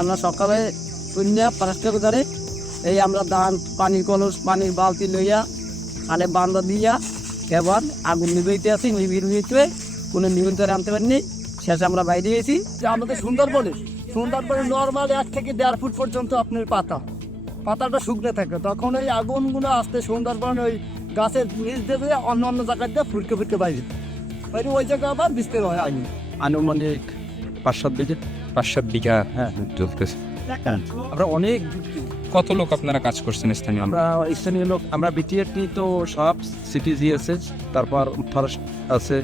আমরা সকালে শূন্য পাঁচটা ধরে এই আমরা ধান পানির কলস পানির বালতি লইয়া আলে বান্ধা দিয়া এবার আগুন নিবেইতে আসি নিবির নিতে কোনো নিয়ন্ত্রণে আনতে পারিনি। শেষে আমরা বাইরে গেছি। যে আমাদের সুন্দরবনে সুন্দরবনে নর্মাল এক থেকে দেড় ফুট পর্যন্ত আপনার পাতা। পাতাটা শুকনো থাকে। তখন ওই আগুনগুলো আসতে সুন্দরবন ওই গাছের নিচ দেবে অন্য অন্য জায়গায় দিয়ে ফুটকে ফুটকে বাইরে। বাইরে ওই জায়গা আবার বিস্তার হয় আইনি। আনুমানিক পাঁচ সাত বিঘে। পাঁচ সাত বিঘা হ্যাঁ চলতেছে। আমরা অনেক কত লোক আপনারা কাজ করছেন স্থানীয় আমরা স্থানীয় লোক আমরা বিটিআরটি তো সব সিটি জিএসএস তারপর ফরেস্ট আছে।